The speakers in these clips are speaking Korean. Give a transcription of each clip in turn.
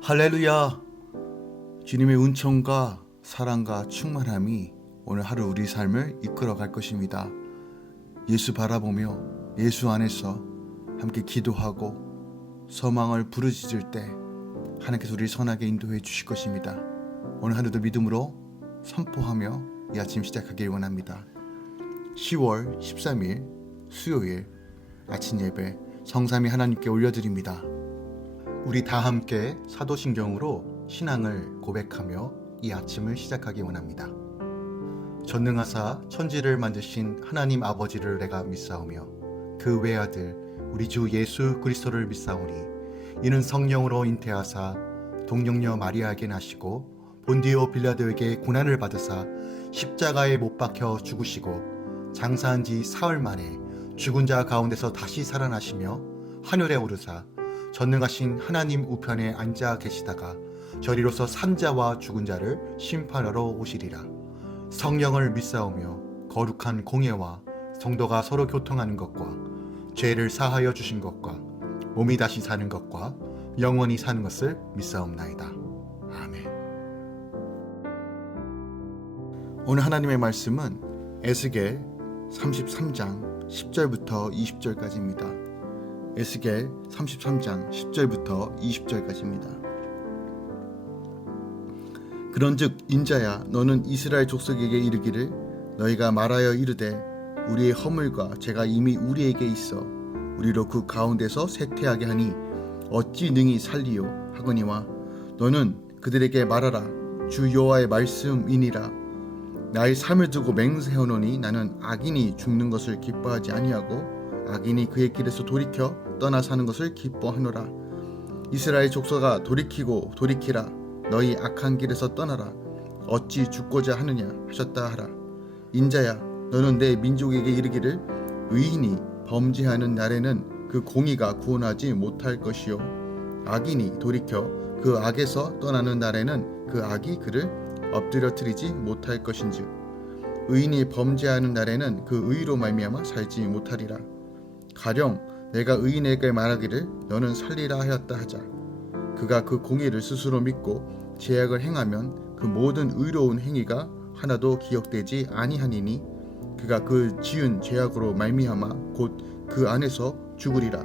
할렐루야! 주님의 은총과 사랑과 충만함이 오늘 하루 우리 삶을 이끌어 갈 것입니다. 예수 바라보며 예수 안에서 함께 기도하고 소망을 부르짖을 때 하나님께서 우리를 선하게 인도해 주실 것입니다. 오늘 하루도 믿음으로 선포하며 이 아침 시작하길 원합니다. 10월 13일 수요일 아침 예배 성삼위 하나님께 올려드립니다. 우리 다 함께 사도신경으로 신앙을 고백하며 이 아침을 시작하기 원합니다. 전능하사 천지를 만드신 하나님 아버지를 내가 믿사오며 그 외아들 우리 주 예수 그리스도를 믿사오니 이는 성령으로 잉태하사 동정녀 마리아에게 나시고 본디오 빌라도에게 고난을 받으사 십자가에 못 박혀 죽으시고 장사한 지 사흘 만에 죽은 자 가운데서 다시 살아나시며 하늘에 오르사 전능하신 하나님 우편에 앉아 계시다가 저리로서 산자와 죽은 자를 심판하러 오시리라. 성령을 믿사오며 거룩한 공예와 성도가 서로 교통하는 것과 죄를 사하여 주신 것과 몸이 다시 사는 것과 영원히 사는 것을 믿사옵나이다. 아멘. 오늘 하나님의 말씀은 에스겔 33장 10절부터 20절까지입니다. 에스겔 33장 10절부터 20절까지입니다. 그런즉 인자야 너는 이스라엘 족속에게 이르기를 너희가 말하여 이르되 우리의 허물과 죄가 이미 우리에게 있어 우리로 그 가운데서 쇠퇴하게 하니 어찌 능히 살리요 하거니와 너는 그들에게 말하라 주 여호와의 말씀이니라. 나의 삶을 두고 맹세하노니 나는 악인이 죽는 것을 기뻐하지 아니하고 악인이 그의 길에서 돌이켜 떠나 사는 것을 기뻐하노라. 이스라엘 족속아 돌이키고 돌이키라. 너희 악한 길에서 떠나라. 어찌 죽고자 하느냐 하셨다 하라. 인자야 너는 내 민족에게 이르기를 의인이 범죄하는 날에는 그 공의가 구원하지 못할 것이요 악인이 돌이켜 그 악에서 떠나는 날에는 그 악이 그를 엎드려뜨리지 못할 것인즉 의인이 범죄하는 날에는 그 의로 말미암아 살지 못하리라. 가령 내가 의인에게 말하기를 너는 살리라 하였다 하자. 그가 그 공의를 스스로 믿고 죄악을 행하면 그 모든 의로운 행위가 하나도 기억되지 아니하니니 그가 그 지은 죄악으로 말미암아 곧 그 안에서 죽으리라.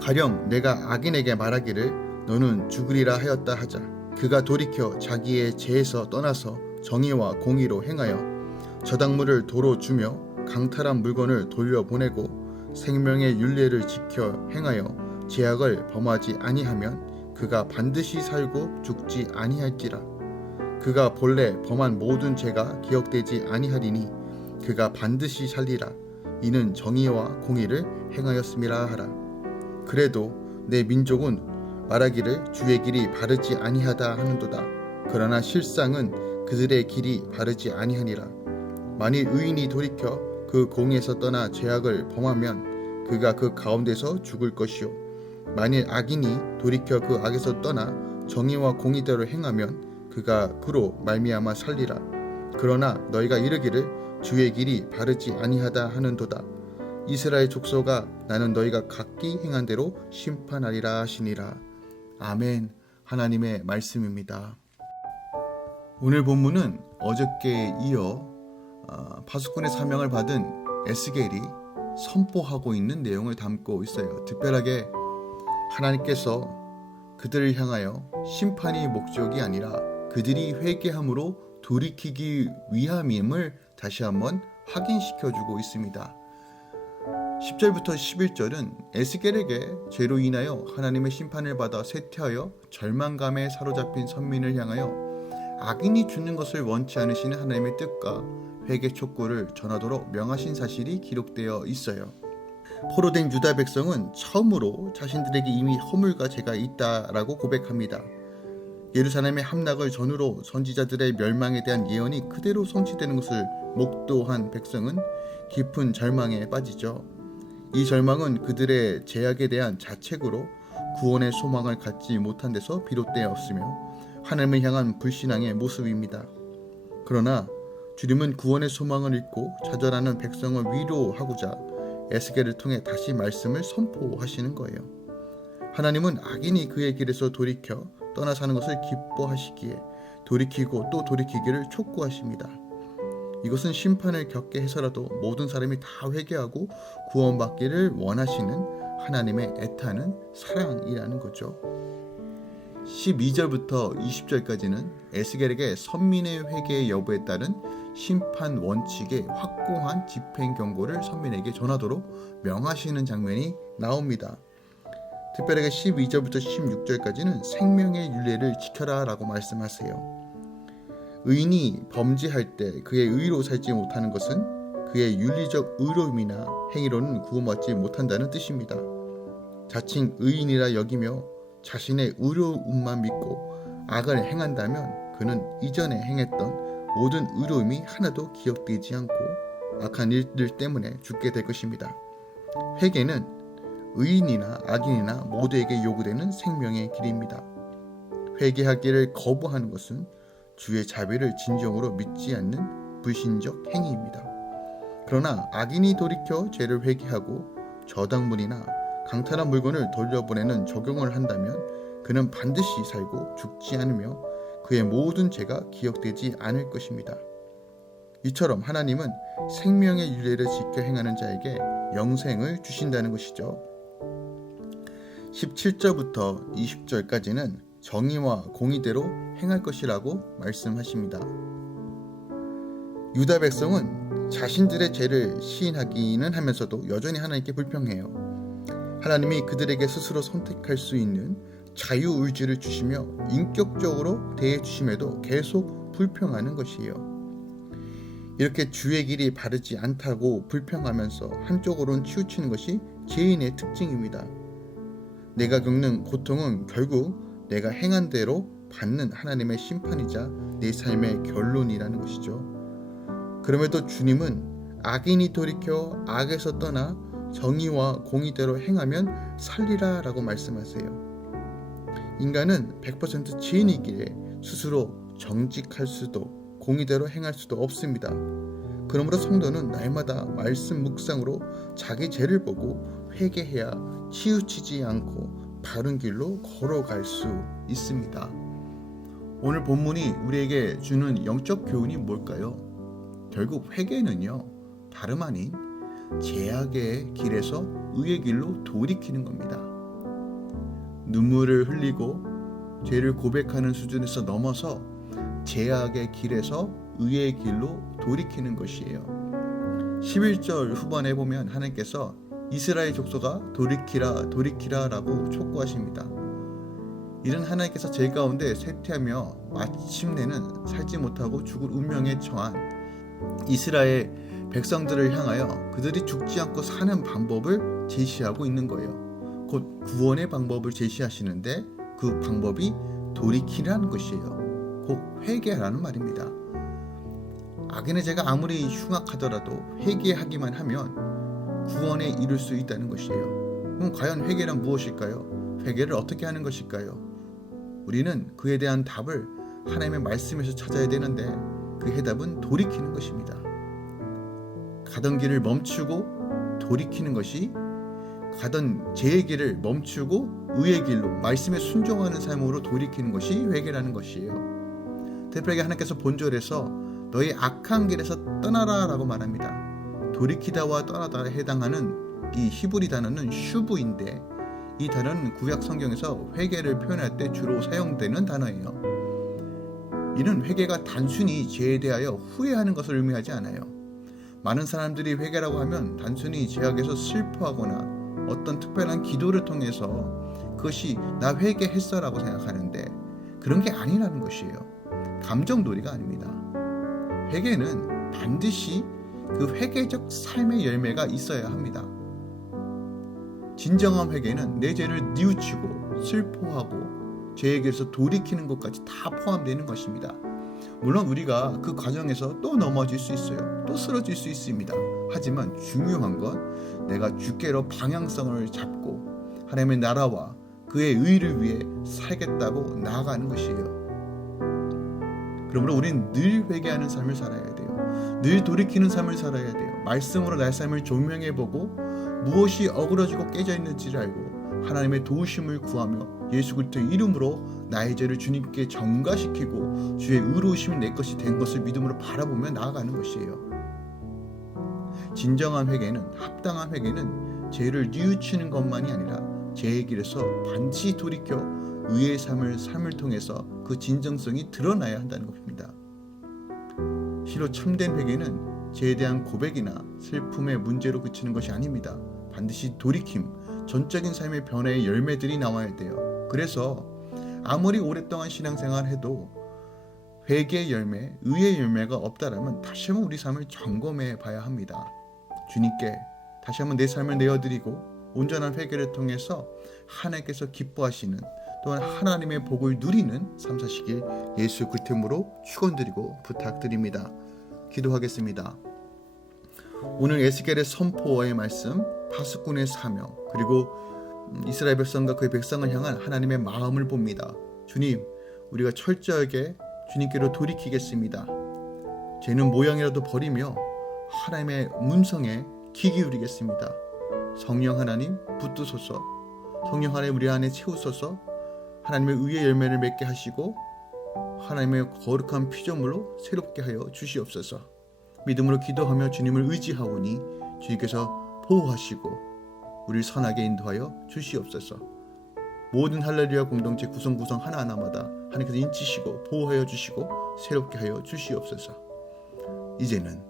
가령 내가 악인에게 말하기를 너는 죽으리라 하였다 하자. 그가 돌이켜 자기의 죄에서 떠나서 정의와 공의로 행하여 저당물을 도로 주며 강탈한 물건을 돌려보내고 생명의 율례를 지켜 행하여 죄악을 범하지 아니하면 그가 반드시 살고 죽지 아니할지라. 그가 본래 범한 모든 죄가 기억되지 아니하리니 그가 반드시 살리라. 이는 정의와 공의를 행하였음이라 하라. 그래도 내 민족은 말하기를 주의 길이 바르지 아니하다 하는도다. 그러나 실상은 그들의 길이 바르지 아니하니라. 만일 의인이 돌이켜 그 공의에서 떠나 죄악을 범하면 그가 그 가운데서 죽을 것이요 만일 악인이 돌이켜 그 악에서 떠나 정의와 공의대로 행하면 그가 그로 말미암아 살리라. 그러나 너희가 이르기를 주의 길이 바르지 아니하다 하는도다. 이스라엘 족속아 나는 너희가 각기 행한 대로 심판하리라 하시니라. 아멘. 하나님의 말씀입니다. 오늘 본문은 어저께에 이어 파수꾼의 사명을 받은 에스겔이 선포하고 있는 내용을 담고 있어요. 특별하게 하나님께서 그들을 향하여 심판이 목적이 아니라 그들이 회개함으로 돌이키기 위함임을 다시 한번 확인시켜주고 있습니다. 10절부터 11절은 에스겔에게 죄로 인하여 하나님의 심판을 받아 쇠퇴하여 절망감에 사로잡힌 선민을 향하여 악인이 죽는 것을 원치 않으시는 하나님의 뜻과 회개 촉구를 전하도록 명하신 사실이 기록되어 있어요. 포로된 유다 백성은 처음으로 자신들에게 이미 허물과 죄가 있다라고 고백합니다. 예루살렘의 함락을 전후로 선지자들의 멸망에 대한 예언이 그대로 성취되는 것을 목도한 백성은 깊은 절망에 빠지죠. 이 절망은 그들의 죄악에 대한 자책으로 구원의 소망을 갖지 못한 데서 비롯되었으며 하나님을 향한 불신앙의 모습입니다. 그러나 주님은 구원의 소망을 잃고 좌절하는 백성을 위로하고자 에스겔을 통해 다시 말씀을 선포하시는 거예요. 하나님은 악인이 그의 길에서 돌이켜 떠나 사는 것을 기뻐하시기에 돌이키고 또 돌이키기를 촉구하십니다. 이것은 심판을 겪게 해서라도 모든 사람이 다 회개하고 구원받기를 원하시는 하나님의 애타는 사랑이라는 거죠. 12절부터 20절까지는 에스겔에게 선민의 회개의 여부에 따른 심판 원칙의 확고한 집행 경고를 선민에게 전하도록 명하시는 장면이 나옵니다. 특별하게 12절부터 16절까지는 생명의 윤례를 지켜라 라고 말씀하세요. 의인이 범죄할 때 그의 의로 살지 못하는 것은 그의 윤리적 의로움이나 행위로는 구원받지 못한다는 뜻입니다. 자칭 의인이라 여기며 자신의 의로움만 믿고 악을 행한다면 그는 이전에 행했던 모든 의로움이 하나도 기억되지 않고 악한 일들 때문에 죽게 될 것입니다. 회개는 의인이나 악인이나 모두에게 요구되는 생명의 길입니다. 회개하기를 거부하는 것은 주의 자비를 진정으로 믿지 않는 불신적 행위입니다. 그러나 악인이 돌이켜 죄를 회개하고 저당물이나 강탈한 물건을 돌려보내는 적용을 한다면 그는 반드시 살고 죽지 않으며 그의 모든 죄가 기억되지 않을 것입니다. 이처럼 하나님은 생명의 윤례를 지켜 행하는 자에게 영생을 주신다는 것이죠. 17절부터 20절까지는 정의와 공의대로 행할 것이라고 말씀하십니다. 유다 백성은 자신들의 죄를 시인하기는 하면서도 여전히 하나님께 불평해요. 하나님이 그들에게 스스로 선택할 수 있는 자유의지를 주시며 인격적으로 대해주심에도 계속 불평하는 것이에요. 이렇게 주의 길이 바르지 않다고 불평하면서 한쪽으로는 치우치는 것이 죄인의 특징입니다. 내가 겪는 고통은 결국 내가 행한 대로 받는 하나님의 심판이자 내 삶의 결론이라는 것이죠. 그럼에도 주님은 악인이 돌이켜 악에서 떠나 정의와 공의대로 행하면 살리라 라고 말씀하세요. 인간은 100% 죄인이기에 스스로 정직할 수도 공의대로 행할 수도 없습니다. 그러므로 성도는 날마다 말씀 묵상으로 자기 죄를 보고 회개해야 치우치지 않고 바른 길로 걸어갈 수 있습니다. 오늘 본문이 우리에게 주는 영적 교훈이 뭘까요? 결국 회개는요, 다름 아닌 죄악의 길에서 의의 길로 돌이키는 겁니다. 눈물을 흘리고 죄를 고백하는 수준에서 넘어서 죄악의 길에서 의의 길로 돌이키는 것이에요. 11절 후반에 보면 하나님께서 이스라엘 족속아 돌이키라 돌이키라 라고 촉구하십니다. 이는 하나님께서 죄 가운데 쇠퇴하며 마침내는 살지 못하고 죽을 운명에 처한 이스라엘 백성들을 향하여 그들이 죽지 않고 사는 방법을 제시하고 있는 거예요. 곧 구원의 방법을 제시하시는데 그 방법이 돌이키라는 것이에요. 곧 회개하라는 말입니다. 악인의 죄가 아무리 흉악하더라도 회개하기만 하면 구원에 이룰 수 있다는 것이에요. 그럼 과연 회개란 무엇일까요? 회개를 어떻게 하는 것일까요? 우리는 그에 대한 답을 하나님의 말씀에서 찾아야 되는데 그 해답은 돌이키는 것입니다. 가던 길을 멈추고 돌이키는 것이 가던 죄의 길을 멈추고 의의 길로 말씀에 순종하는 삶으로 돌이키는 것이 회개라는 것이에요. 특별하게 하나님께서 본절에서 너희 악한 길에서 떠나라 라고 말합니다. 돌이키다와 떠나다에 해당하는 이 히브리 단어는 슈브인데 이 단어는 구약 성경에서 회개를 표현할 때 주로 사용되는 단어예요. 이는 회개가 단순히 죄에 대하여 후회하는 것을 의미하지 않아요. 많은 사람들이 회개라고 하면 단순히 죄악에서 슬퍼하거나 어떤 특별한 기도를 통해서 그것이 나 회개했어 라고 생각하는데 그런 게 아니라는 것이에요. 감정놀이가 아닙니다. 회개는 반드시 그 회개적 삶의 열매가 있어야 합니다. 진정한 회개는 내 죄를 뉘우치고 슬퍼하고 죄의 길에서 돌이키는 것까지 다 포함되는 것입니다. 물론 우리가 그 과정에서 또 넘어질 수 있어요. 또 쓰러질 수 있습니다. 하지만 중요한 건 내가 주께로 방향성을 잡고 하나님의 나라와 그의 의를 위해 살겠다고 나아가는 것이에요. 그러므로 우리는 늘 회개하는 삶을 살아야 돼요. 늘 돌이키는 삶을 살아야 돼요. 말씀으로 내 삶을 조명해보고 무엇이 어그러지고 깨져 있는지를 알고 하나님의 도우심을 구하며 예수 그리스도의 이름으로 나의 죄를 주님께 전가시키고 주의 의로우심이 내 것이 된 것을 믿음으로 바라보며 나아가는 것이에요. 진정한 회개는, 합당한 회개는 죄를 뉘우치는 것만이 아니라 죄의 길에서 반드시 돌이켜 의의 삶을 통해서 그 진정성이 드러나야 한다는 것입니다. 실로 참된 회개는 죄에 대한 고백이나 슬픔의 문제로 그치는 것이 아닙니다. 반드시 돌이킴, 전적인 삶의 변화의 열매들이 나와야 돼요. 그래서 아무리 오랫동안 신앙생활을 해도 회개의 열매, 의의 열매가 없다라면 다시 한번 우리 삶을 점검해 봐야 합니다. 주님께 다시 한번 내 삶을 내어드리고 온전한 회개를 통해서 하나님께서 기뻐하시는, 또한 하나님의 복을 누리는 삶 사시길 예수 그리스도로 축원드리고 부탁드립니다. 기도하겠습니다. 오늘 에스겔의 선포와의 말씀, 파수꾼의 사명, 그리고 이스라엘 백성과 그의 백성을 향한 하나님의 마음을 봅니다. 주님, 우리가 철저하게 주님께로 돌이키겠습니다. 죄는 모양이라도 버리며 하나님의 문성에 귀 기울이겠습니다. 성령 하나님 붙드소서. 성령 하나님 우리 안에 채우소서. 하나님의 의의 열매를 맺게 하시고 하나님의 거룩한 피조물로 새롭게 하여 주시옵소서. 믿음으로 기도하며 주님을 의지하오니 주님께서 보호하시고 우리를 선하게 인도하여 주시옵소서. 모든 할렐루야 공동체 구성구성 하나하나마다 하나님께서 인치시고 보호하여 주시고 새롭게 하여 주시옵소서. 이제는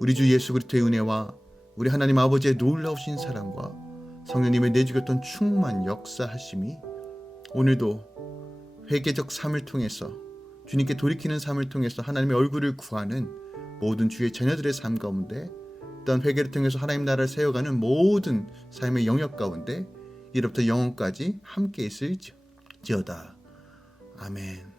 우리 주 예수 그리스도의 은혜와 우리 하나님 아버지의 놀라우신 사랑과 성령님의 내주셨던 충만 역사하심이 오늘도 회개적 삶을 통해서 주님께 돌이키는 삶을 통해서 하나님의 얼굴을 구하는 모든 주의 자녀들의 삶 가운데, 또한 회개를 통해서 하나님 나라를 세워가는 모든 삶의 영역 가운데 이로부터 영원까지 함께 있을지어다. 아멘.